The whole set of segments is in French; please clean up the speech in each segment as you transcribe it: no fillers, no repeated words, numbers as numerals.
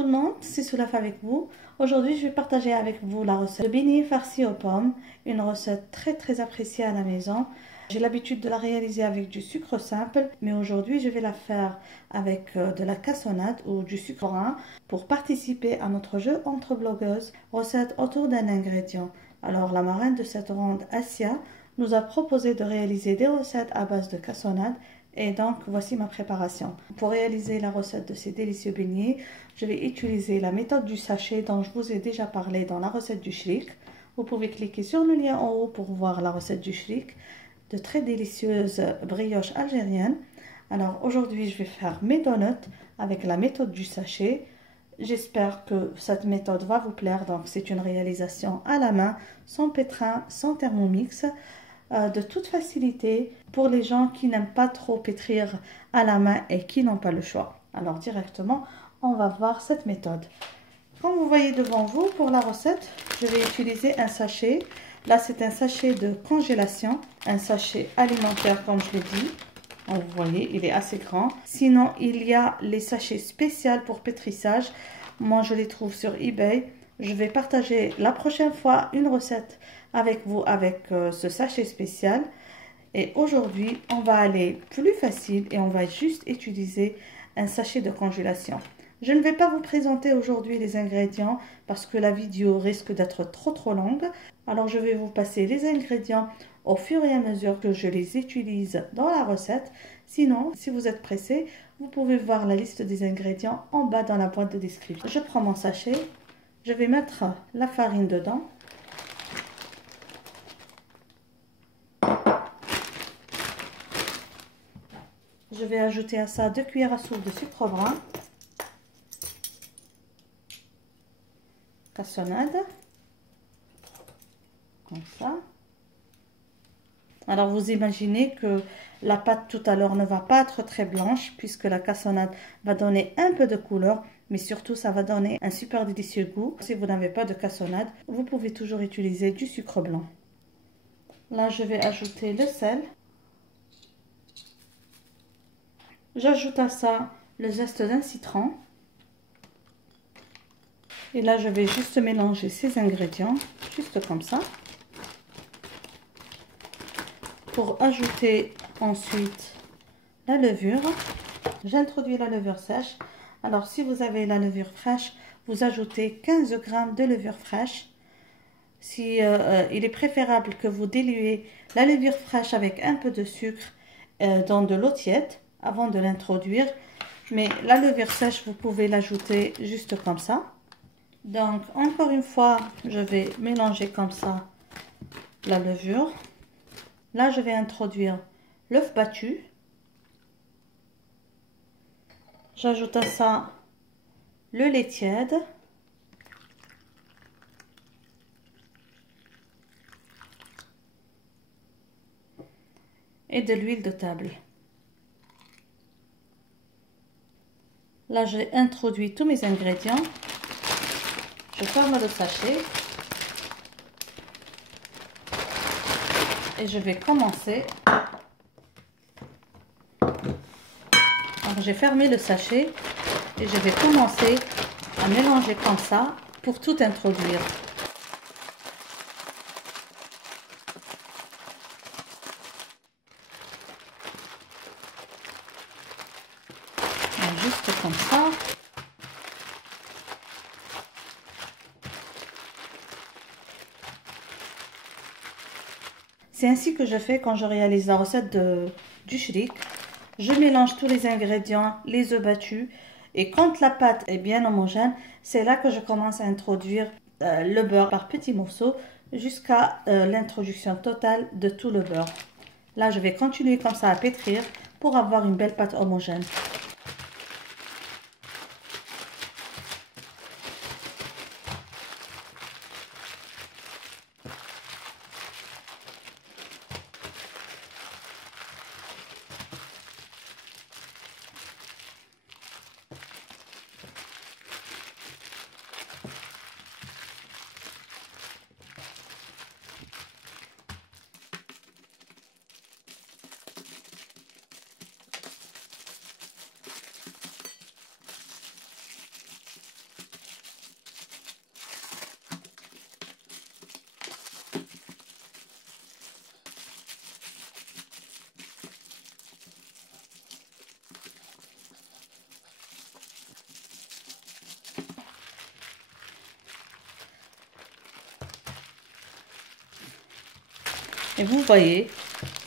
tout le monde, c'est Soulaf avec vous. Aujourd'hui, je vais partager avec vous la recette de beignets farcis aux pommes, une recette très appréciée à la maison. J'ai l'habitude de la réaliser avec du sucre simple, mais aujourd'hui, je vais la faire avec de la cassonade ou du sucre brun pour participer à notre jeu entre blogueuses, recette autour d'un ingrédient. Alors, la marraine de cette ronde, Asia, nous a proposé de réaliser des recettes à base de cassonade. Et donc, voici ma préparation. Pour réaliser la recette de ces délicieux beignets, je vais utiliser la méthode du sachet dont je vous ai déjà parlé dans la recette du shrik. Vous pouvez cliquer sur le lien en haut pour voir la recette du shrik, de très délicieuses brioches algériennes. Alors aujourd'hui, je vais faire mes donuts avec la méthode du sachet. J'espère que cette méthode va vous plaire. Donc, c'est une réalisation à la main, sans pétrin, sans thermomix. De toute facilité pour les gens qui n'aiment pas trop pétrir à la main et qui n'ont pas le choix. Alors directement, on va voir cette méthode. Comme vous voyez devant vous, pour la recette, je vais utiliser un sachet. Là, c'est un sachet de congélation, un sachet alimentaire comme je l'ai dit. Vous voyez, il est assez grand. Sinon, il y a les sachets spéciaux pour pétrissage. Moi, je les trouve sur eBay. Je vais partager la prochaine fois une recette avec vous avec ce sachet spécial. Et aujourd'hui, on va aller plus facile et on va juste utiliser un sachet de congélation. Je ne vais pas vous présenter aujourd'hui les ingrédients parce que la vidéo risque d'être trop longue. Alors, je vais vous passer les ingrédients au fur et à mesure que je les utilise dans la recette. Sinon, si vous êtes pressé, vous pouvez voir la liste des ingrédients en bas dans la boîte de description. Je prends mon sachet. Je vais mettre la farine dedans. Je vais ajouter à ça 2 cuillères à soupe de sucre brun, cassonade, comme ça. Alors vous imaginez que la pâte tout à l'heure ne va pas être très blanche puisque la cassonade va donner un peu de couleur, mais surtout ça va donner un super délicieux goût. Si vous n'avez pas de cassonade, vous pouvez toujours utiliser du sucre blanc. Là je vais ajouter le sel. J'ajoute à ça le zeste d'un citron. Et là, je vais juste mélanger ces ingrédients, juste comme ça. Pour ajouter ensuite la levure. J'introduis la levure sèche. Alors, si vous avez la levure fraîche, vous ajoutez 15 g de levure fraîche. Si, il est préférable que vous diluez la levure fraîche avec un peu de sucre dans de l'eau tiède avant de l'introduire. Mais la levure sèche, vous pouvez l'ajouter juste comme ça. Donc, encore une fois, je vais mélanger comme ça la levure. Là, je vais introduire l'œuf battu. J'ajoute à ça le lait tiède. Et de l'huile de table. Là, j'ai introduit tous mes ingrédients. Je ferme le sachet. Et je vais commencer. Alors, j'ai fermé le sachet. Et je vais commencer à mélanger comme ça pour tout introduire. Juste comme ça. C'est ainsi que je fais quand je réalise la recette du shrik. Je mélange tous les ingrédients, les œufs battus. Et quand la pâte est bien homogène, c'est là que je commence à introduire le beurre par petits morceaux jusqu'à l'introduction totale de tout le beurre. Là, je vais continuer comme ça à pétrir pour avoir une belle pâte homogène. Et vous voyez,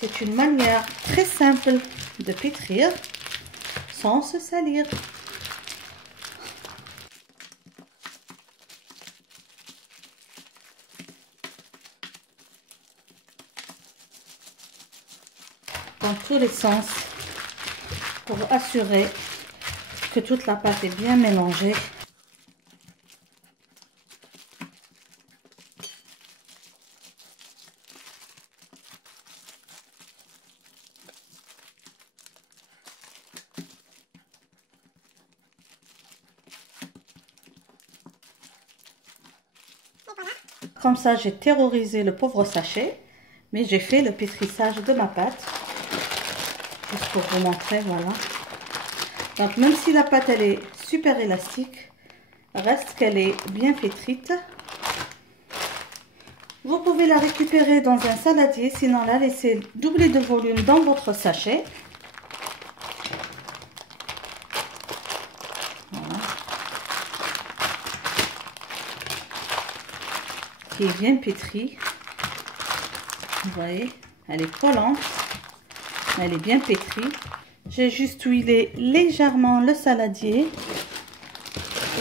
c'est une manière très simple de pétrir sans se salir. Dans tous les sens pour assurer que toute la pâte est bien mélangée. Comme ça, j'ai terrorisé le pauvre sachet, mais j'ai fait le pétrissage de ma pâte. Juste pour vous montrer, voilà. Donc, même si la pâte, elle est super élastique, reste qu'elle est bien pétrite. Vous pouvez la récupérer dans un saladier, sinon la laisser doubler de volume dans votre sachet. Voilà. Qui est bien pétrie. Vous voyez, elle est collante, elle est bien pétrie. J'ai juste huilé légèrement le saladier et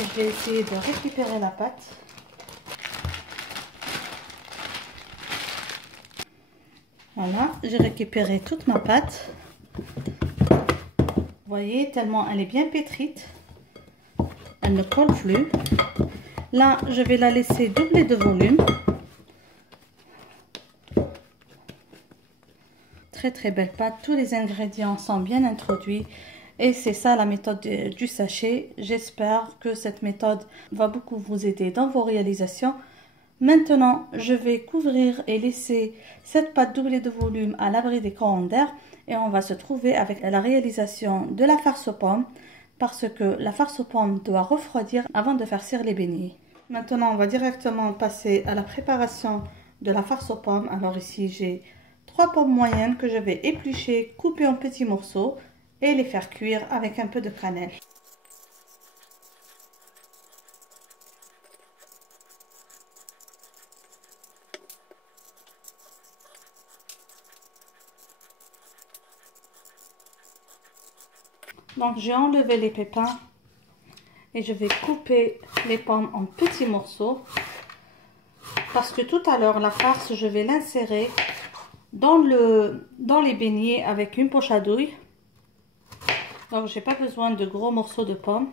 je vais essayer de récupérer la pâte. Voilà, j'ai récupéré toute ma pâte. Vous voyez, tellement elle est bien pétrite, elle ne colle plus. Là, je vais la laisser doubler de volume. Très très belle pâte, tous les ingrédients sont bien introduits et c'est ça la méthode du sachet. J'espère que cette méthode va beaucoup vous aider dans vos réalisations. Maintenant, je vais couvrir et laisser cette pâte doublée de volume à l'abri des courants d'air et on va se trouver avec la réalisation de la farce aux pommes parce que la farce aux pommes doit refroidir avant de farcir les beignets. Maintenant, on va directement passer à la préparation de la farce aux pommes. Alors ici, j'ai 3 pommes moyennes que je vais éplucher, couper en petits morceaux et les faire cuire avec un peu de cannelle. Donc j'ai enlevé les pépins et je vais couper les pommes en petits morceaux parce que tout à l'heure la farce je vais l'insérer dans les beignets avec une poche à douille. Donc j'ai pas besoin de gros morceaux de pommes.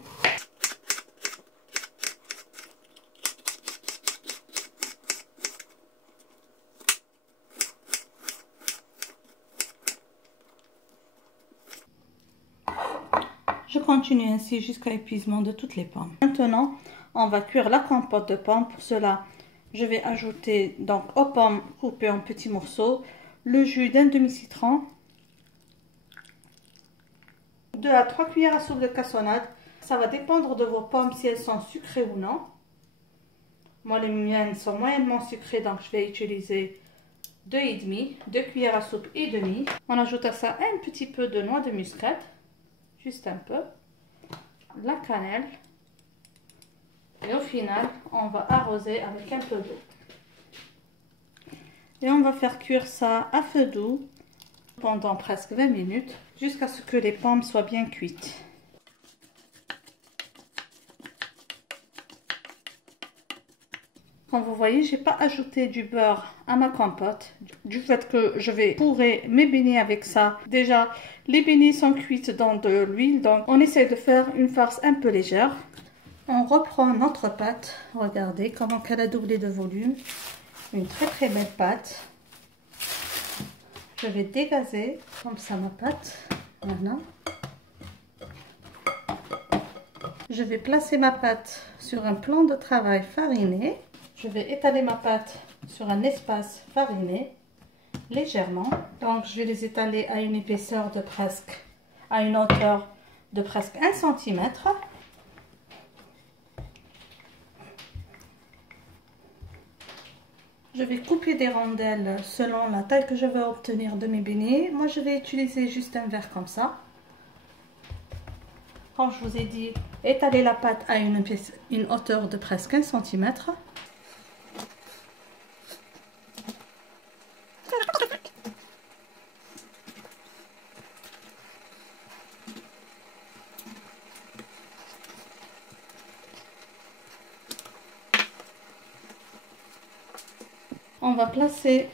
Je continue ainsi jusqu'à l'épuisement de toutes les pommes. Maintenant, on va cuire la compote de pommes. Pour cela, je vais ajouter donc aux pommes coupées en petits morceaux le jus d'un demi-citron, 2 à 3 cuillères à soupe de cassonade. Ça va dépendre de vos pommes si elles sont sucrées ou non. Moi, les miennes sont moyennement sucrées, donc je vais utiliser 2,5 cuillères à soupe et demi. On ajoute à ça un petit peu de noix de muscade. Juste un peu, la cannelle et au final on va arroser avec un peu d'eau et on va faire cuire ça à feu doux pendant presque 20 minutes jusqu'à ce que les pommes soient bien cuites. Comme vous voyez, j'ai pas ajouté du beurre à ma compote du fait que je vais fourrer mes beignets avec ça. Déjà, les beignets sont cuits dans de l'huile, donc on essaie de faire une farce un peu légère. On reprend notre pâte. Regardez comment elle a doublé de volume. Une très très belle pâte. Je vais dégazer comme ça ma pâte. Voilà. Je vais placer ma pâte sur un plan de travail fariné. Je vais étaler ma pâte sur un espace fariné légèrement. Donc je vais les étaler à une épaisseur de presque, à une hauteur de presque 1 cm. Je vais couper des rondelles selon la taille que je veux obtenir de mes beignets. Moi je vais utiliser juste un verre comme ça. Comme je vous ai dit, étaler la pâte à une hauteur de presque 1 cm. On va placer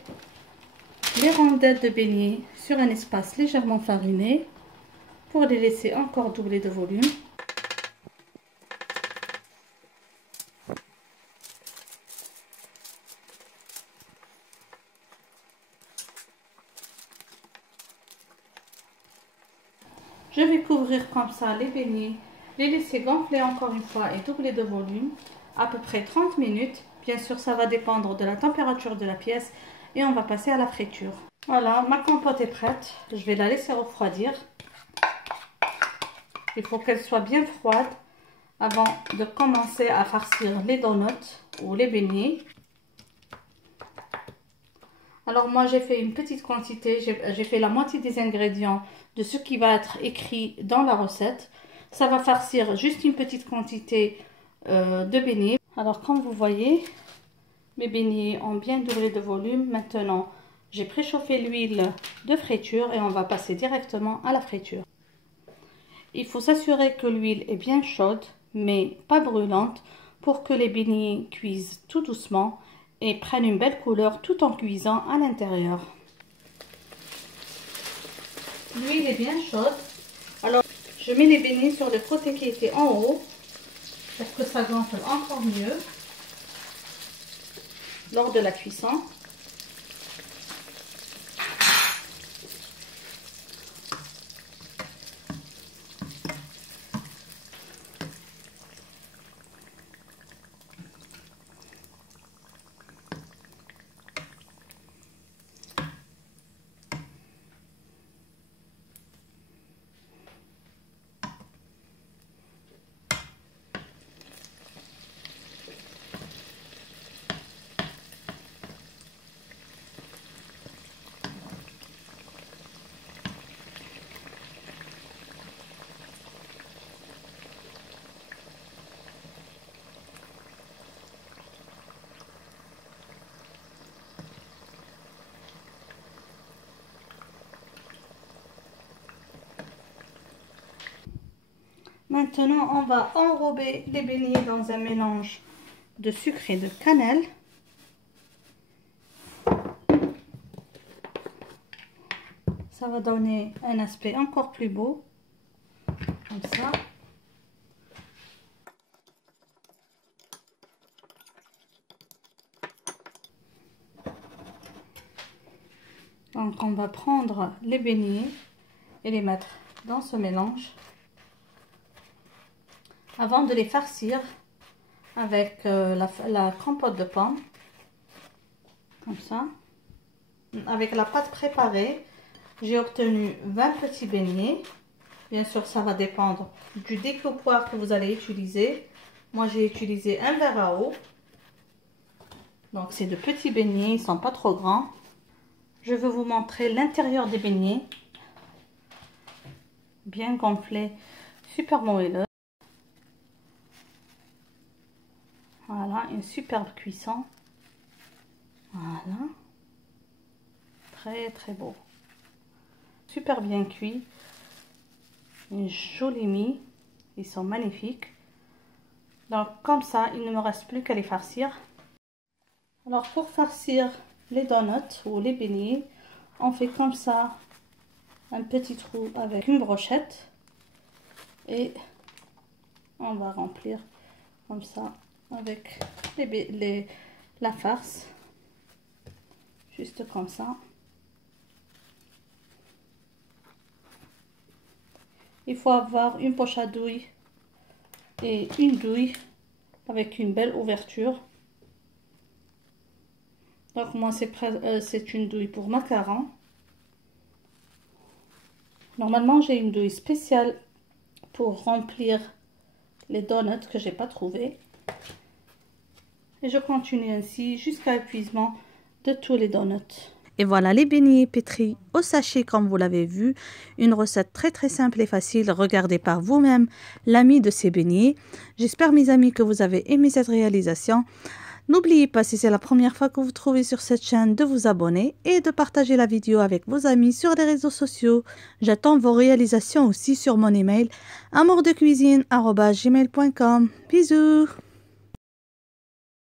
les rondelles de beignets sur un espace légèrement fariné pour les laisser encore doubler de volume. Je vais couvrir comme ça les beignets, les laisser gonfler encore une fois et doubler de volume, à peu près 30 minutes. Bien sûr, ça va dépendre de la température de la pièce et on va passer à la friture. Voilà, ma compote est prête. Je vais la laisser refroidir. Il faut qu'elle soit bien froide avant de commencer à farcir les donuts ou les beignets. Alors moi j'ai fait une petite quantité, j'ai fait la moitié des ingrédients de ce qui va être écrit dans la recette. Ça va farcir juste une petite quantité de beignets. Alors comme vous voyez, mes beignets ont bien doublé de volume. Maintenant j'ai préchauffé l'huile de friture et on va passer directement à la friture. Il faut s'assurer que l'huile est bien chaude mais pas brûlante pour que les beignets cuisent tout doucement et prennent une belle couleur tout en cuisant à l'intérieur. L'huile est bien chaude. Alors je mets les beignets sur le côté qui était en haut pour que ça gonfle encore mieux lors de la cuisson. Maintenant, on va enrober les beignets dans un mélange de sucre et de cannelle. Ça va donner un aspect encore plus beau, comme ça. Donc, on va prendre les beignets et les mettre dans ce mélange. Avant de les farcir avec la compote de pommes, comme ça, avec la pâte préparée, j'ai obtenu 20 petits beignets. Bien sûr, ça va dépendre du découpoir que vous allez utiliser. Moi, j'ai utilisé un verre à eau. Donc, c'est de petits beignets, ils ne sont pas trop grands. Je vais vous montrer l'intérieur des beignets. Bien gonflé, super moelleux. Voilà, une superbe cuisson. Voilà. Très très beau. Super bien cuit. Une jolie mie. Ils sont magnifiques. Donc comme ça, il ne me reste plus qu'à les farcir. Alors pour farcir les donuts ou les beignets, on fait comme ça un petit trou avec une brochette. Et on va remplir comme ça avec la farce, juste comme ça. Il faut avoir une poche à douille et une douille avec une belle ouverture. Donc moi c'est une douille pour macarons. Normalement j'ai une douille spéciale pour remplir les donuts que j'ai pas trouvé. Et je continue ainsi jusqu'à l'épuisement de tous les donuts. Et voilà les beignets pétris au sachet comme vous l'avez vu. Une recette très très simple et facile. Regardez par vous-même l'ami de ces beignets. J'espère mes amis que vous avez aimé cette réalisation. N'oubliez pas, si c'est la première fois que vous trouvez sur cette chaîne, de vous abonner et de partager la vidéo avec vos amis sur les réseaux sociaux. J'attends vos réalisations aussi sur mon email amourdecuisine@gmail.com. Bisous.